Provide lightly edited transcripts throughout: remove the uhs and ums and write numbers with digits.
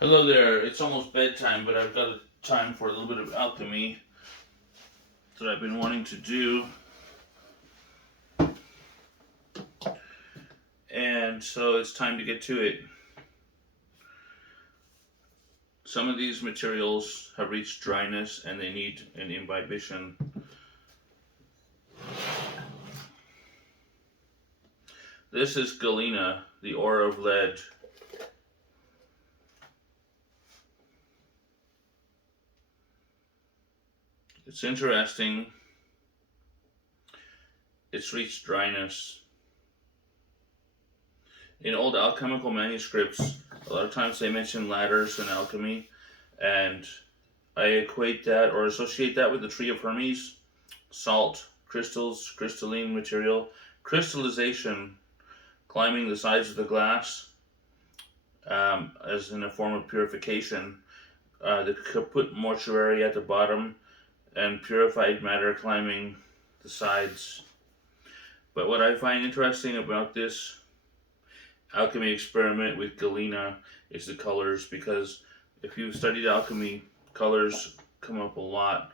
Hello there. It's almost bedtime, but I've got time for a little bit of alchemy that I've been wanting to do. And so it's time to get to it. Some of these materials have reached dryness and they need an imbibition. This is Galena, the ore of lead. It's interesting. It's reached dryness. In old alchemical manuscripts, a lot of times they mention ladders in alchemy, and I equate that or associate that with the tree of Hermes, salt, crystals, crystalline material, crystallization, climbing the sides of the glass as in a form of purification, the kaput mortuary at the bottom, and purified matter climbing the sides. But what I find interesting about this alchemy experiment with Galena is the colors, because if you've studied alchemy, colors come up a lot.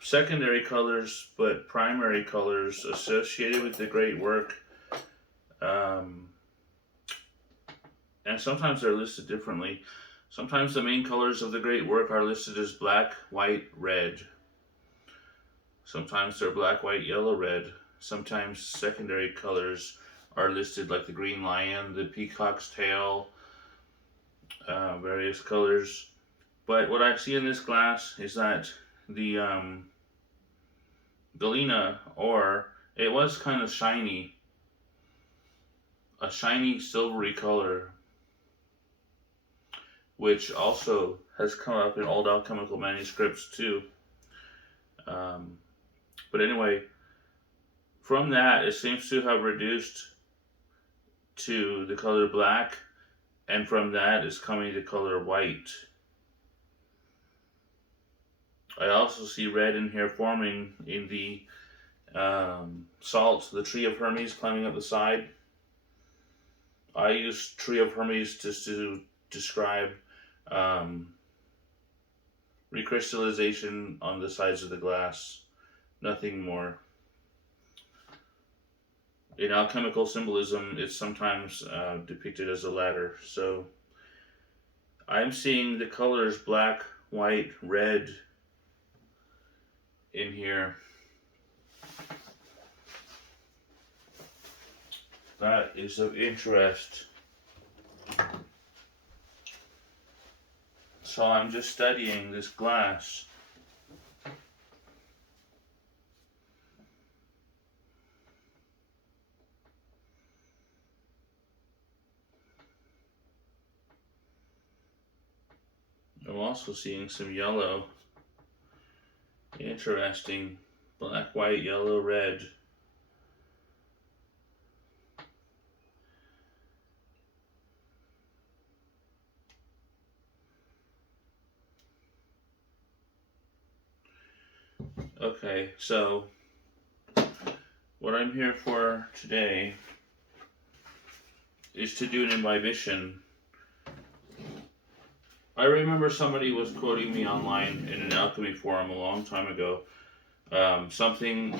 Secondary colors, but primary colors associated with the great work. And sometimes they're listed differently. Sometimes the main colors of the great work are listed as black, white, red. Sometimes they're black, white, yellow, red. Sometimes secondary colors are listed like the green lion, the peacock's tail, various colors. But what I see in this glass is that the Galena ore, it was kind of shiny, a shiny silvery color, which also has come up in old alchemical manuscripts too. But anyway, from that, it seems to have reduced to the color black, and from that is coming the color white. I also see red in here forming in the salt, the tree of Hermes climbing up the side. I use tree of Hermes just to describe recrystallization on the sides of the glass, nothing more. In alchemical symbolism, it's sometimes depicted as a ladder. So I'm seeing the colors black, white, red in here. That is of interest. So I'm just studying this glass. I'm also seeing some yellow. Interesting. Black, white, yellow, red. Okay, so what I'm here for today is to do an imbibition. I remember somebody was quoting me online in an alchemy forum a long time ago. Something,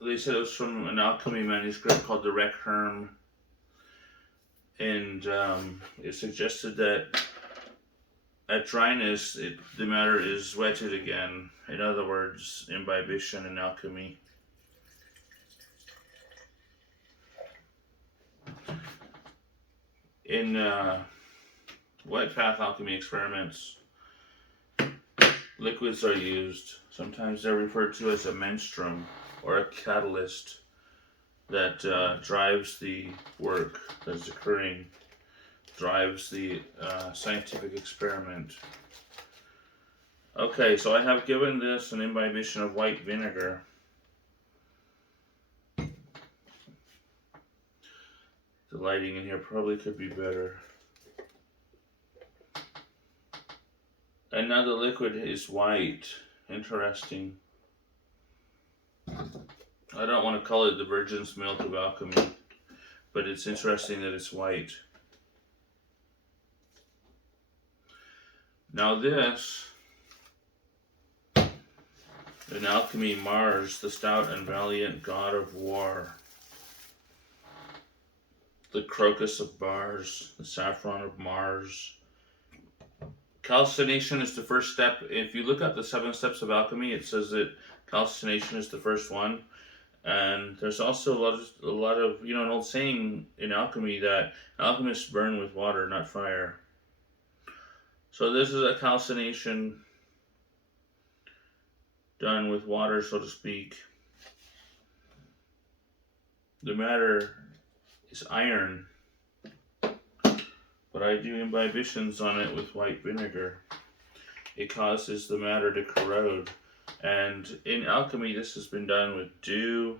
they said it was from an alchemy manuscript called the Requiem, and it suggested that at dryness, the matter is wetted again. In other words, imbibition in alchemy. In wet path alchemy experiments, liquids are used. Sometimes they're referred to as a menstruum or a catalyst that drives the work that's occurring, drives the scientific experiment. Okay, so I have given this an imbibition of white vinegar. The lighting in here probably could be better. And now the liquid is white. Interesting. I don't want to call it the virgin's milk of alchemy, but it's interesting that it's white. Now this, in Alchemy, Mars, the stout and valiant god of war, the crocus of Mars, the saffron of Mars. Calcination is the first step. If you look at the 7 steps of alchemy, it says that calcination is the first one. And there's also a lot of an old saying in alchemy that alchemists burn with water, not fire. So this is a calcination done with water, so to speak. The matter is iron, but I do imbibitions on it with white vinegar. It causes the matter to corrode. And in alchemy, this has been done with dew.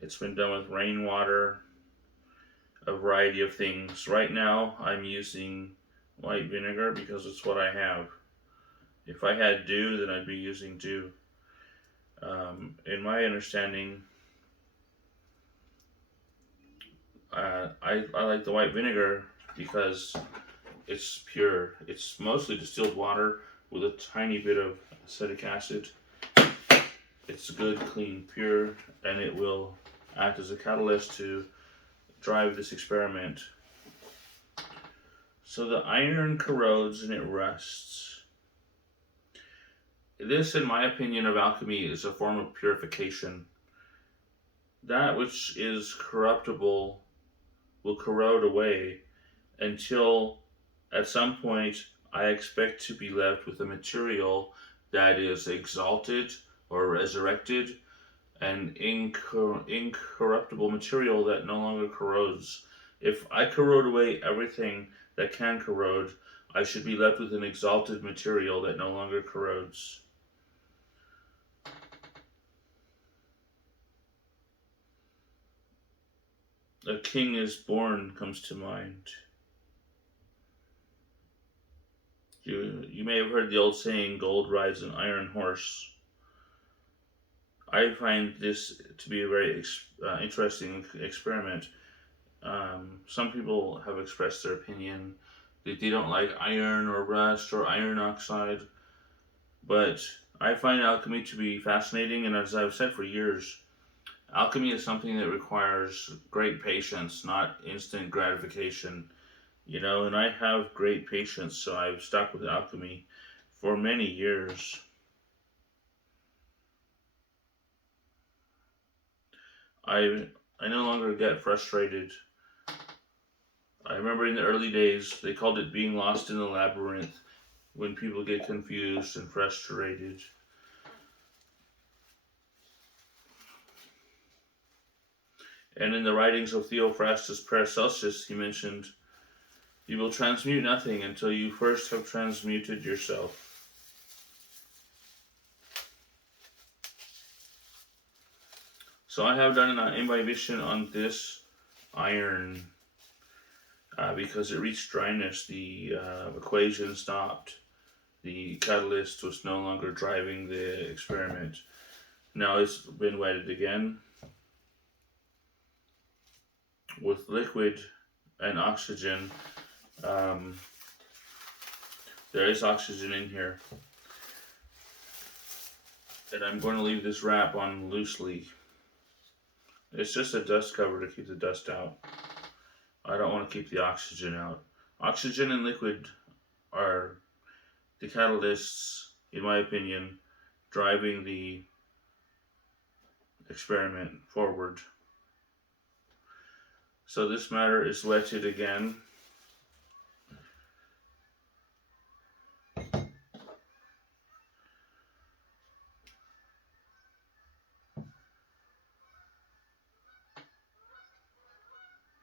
It's been done with rainwater, a variety of things. Right now, I'm using white vinegar because it's what I have. If I had dew, then I'd be using dew. In my understanding, I like the white vinegar because it's pure. It's mostly distilled water with a tiny bit of acetic acid. It's good, clean, pure, and it will act as a catalyst to drive this experiment. So the iron corrodes and it rusts. This, in my opinion, of alchemy is a form of purification. That which is corruptible will corrode away until at some point I expect to be left with a material that is exalted or resurrected, an incorruptible material that no longer corrodes. If I corrode away everything that can corrode, I should be left with an exalted material that no longer corrodes. A king is born comes to mind. You may have heard the old saying, gold rides an iron horse. I find this to be a very interesting experiment. Some people have expressed their opinion that they don't like iron or rust or iron oxide, but I find alchemy to be fascinating, and as I've said for years, alchemy is something that requires great patience, not instant gratification. And I have great patience, so I've stuck with alchemy for many years. I no longer get frustrated. I remember in the early days, they called it being lost in the labyrinth, when people get confused and frustrated. And in the writings of Theophrastus Paracelsus, he mentioned, you will transmute nothing until you first have transmuted yourself. So I have done an imbibition on this iron because it reached dryness. The equation stopped. The catalyst was no longer driving the experiment. Now it's been wetted again with liquid and oxygen. There is oxygen in here. And I'm going to leave this wrap on loosely. It's just a dust cover to keep the dust out. I don't want to keep the oxygen out. Oxygen and liquid are the catalysts, in my opinion, driving the experiment forward. So this matter is wetted again.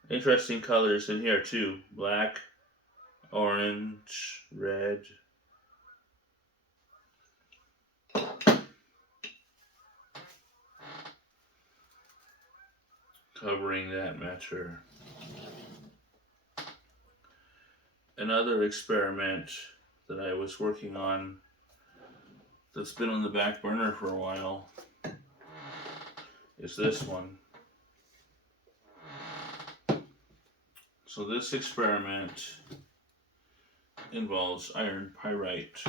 Interesting colors in here too. Black, orange, red. Covering that matter. Another experiment that I was working on that's been on the back burner for a while is this one. So this experiment involves iron pyrite.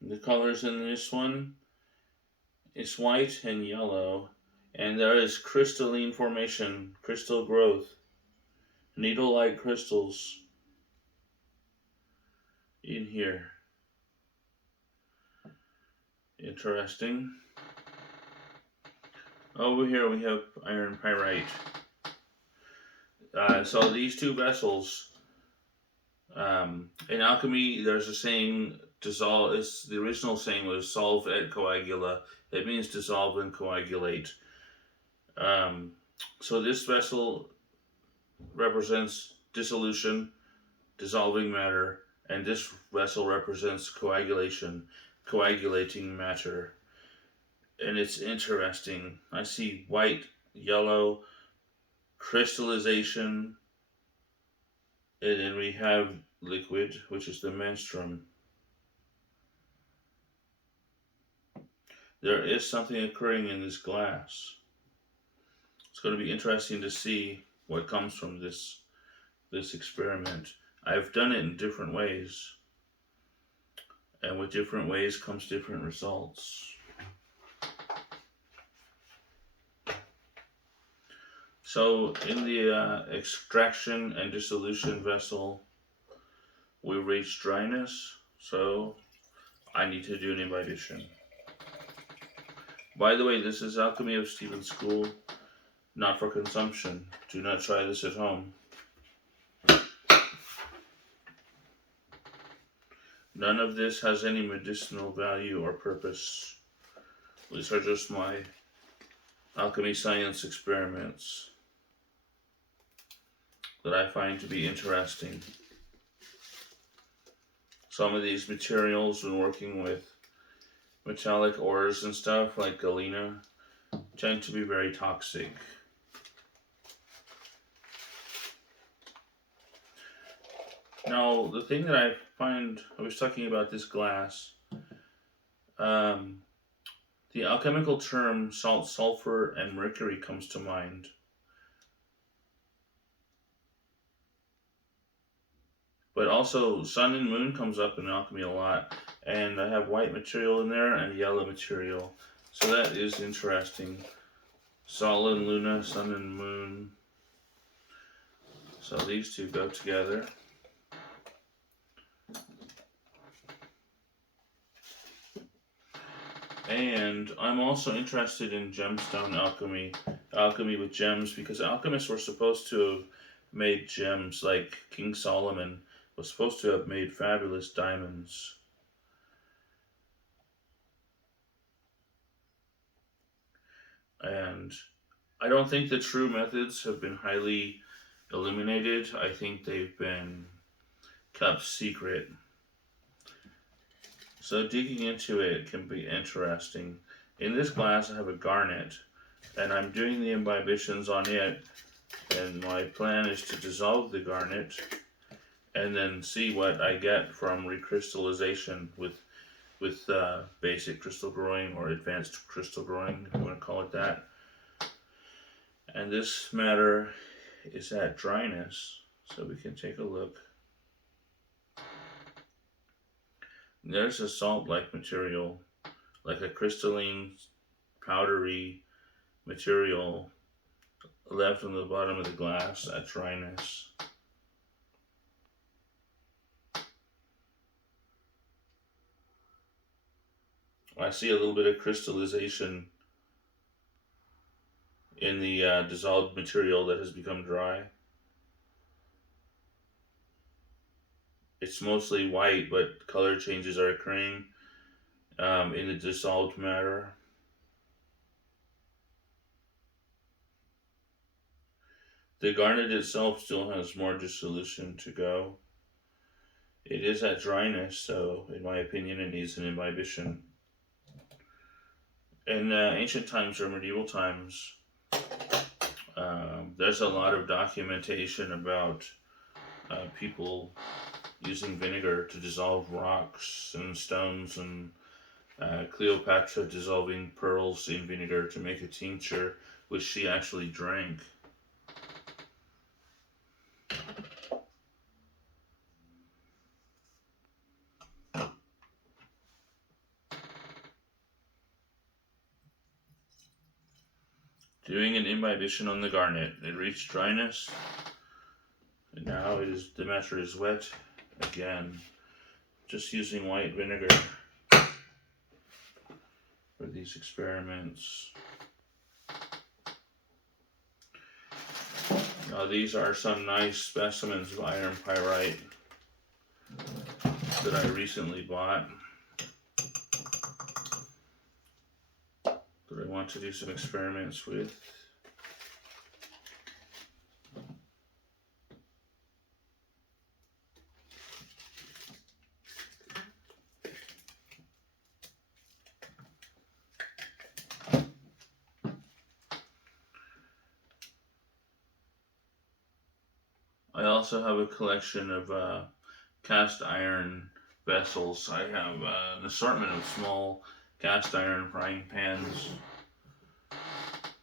The colors in this one is white and yellow, and there is crystalline formation, crystal growth, needle-like crystals in here. Interesting. Over here we have iron pyrite. So these two vessels, in alchemy, there's a saying, dissolve. The original saying was solve et coagula. It means dissolve and coagulate. So this vessel represents dissolution, dissolving matter, and this vessel represents coagulation, coagulating matter. And it's interesting. I see white, yellow, crystallization, and then we have liquid, which is the menstruum. There is something occurring in this glass. It's going to be interesting to see what comes from this experiment. I've done it in different ways, and with different ways comes different results. So in the extraction and dissolution vessel, we reach dryness, so I need to do an imbibition. By the way, this is Alchemy of Steven School, not for consumption. Do not try this at home. None of this has any medicinal value or purpose. These are just my alchemy science experiments that I find to be interesting. Some of these materials, when working with metallic ores and stuff like Galena, tend to be very toxic. Now, the thing that I find, I was talking about this glass, the alchemical term salt, sulfur, and mercury comes to mind. But also, sun and moon comes up in alchemy a lot, and I have white material in there and yellow material. So that is interesting. Sol and Luna, sun and moon. So these two go together. And I'm also interested in gemstone alchemy, alchemy with gems, because alchemists were supposed to have made gems, like King Solomon was supposed to have made fabulous diamonds. And I don't think the true methods have been highly illuminated. I think they've been kept secret. So digging into it can be interesting. In this glass I have a garnet, and I'm doing the imbibitions on it, and my plan is to dissolve the garnet and then see what I get from recrystallization with basic crystal growing or advanced crystal growing, if you want to call it that. And this matter is at dryness, so we can take a look. There's a salt-like material, like a crystalline, powdery material left on the bottom of the glass at dryness. I see a little bit of crystallization in the dissolved material that has become dry. It's mostly white, but color changes are occurring in the dissolved matter. The garnet itself still has more dissolution to go. It is at dryness, so in my opinion it needs an imbibition. In ancient times or medieval times, there's a lot of documentation about people using vinegar to dissolve rocks and stones, and Cleopatra dissolving pearls in vinegar to make a tincture, which she actually drank. Doing an imbibition on the garnet. It reached dryness, and now the matter is wet again. Just using white vinegar for these experiments. Now these are some nice specimens of iron pyrite that I recently bought, that I want to do some experiments with. I also have a collection of cast iron vessels. I have an assortment of small cast iron frying pans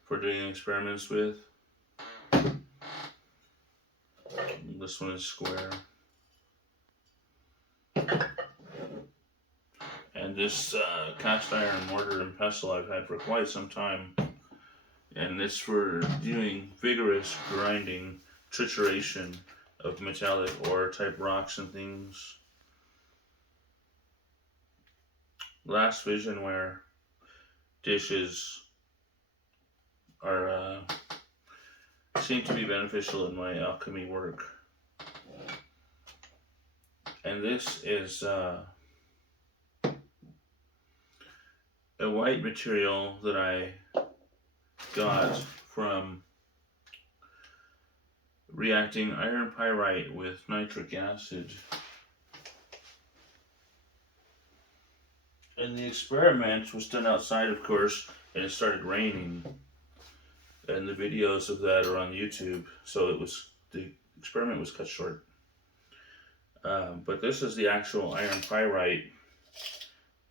for doing experiments with. This one is square. And this cast iron mortar and pestle I've had for quite some time. And it's for doing vigorous grinding, trituration of metallic ore type rocks and things. Glass visionware dishes are seem to be beneficial in my alchemy work. And this is a white material that I got from reacting iron pyrite with nitric acid. And the experiment was done outside, of course, and it started raining. And the videos of that are on YouTube, so the experiment was cut short. But this is the actual iron pyrite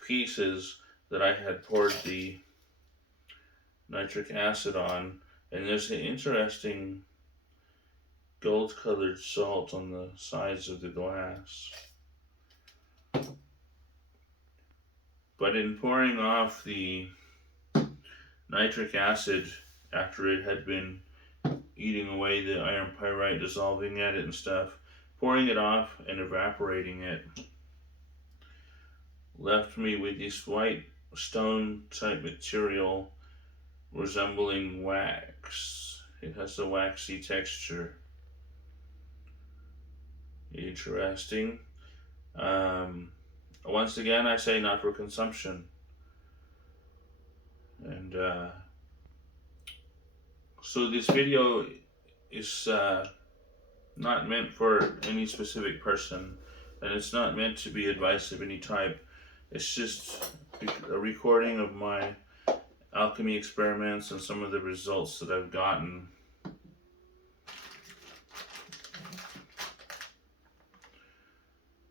pieces that I had poured the nitric acid on, and there's an interesting gold-colored salt on the sides of the glass. But in pouring off the nitric acid after it had been eating away the iron pyrite, dissolving at it and stuff, pouring it off and evaporating it left me with this white stone type material resembling wax. It has a waxy texture. Interesting. Once again, I say not for consumption. And so this video is not meant for any specific person, and it's not meant to be advice of any type. It's just a recording of my alchemy experiments and some of the results that I've gotten.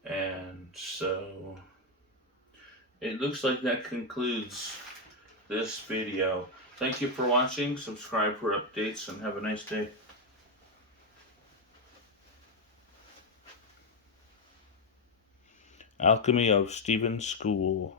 And so it looks like that concludes this video. Thank you for watching. Subscribe for updates and have a nice day. Alchemy of Steven School.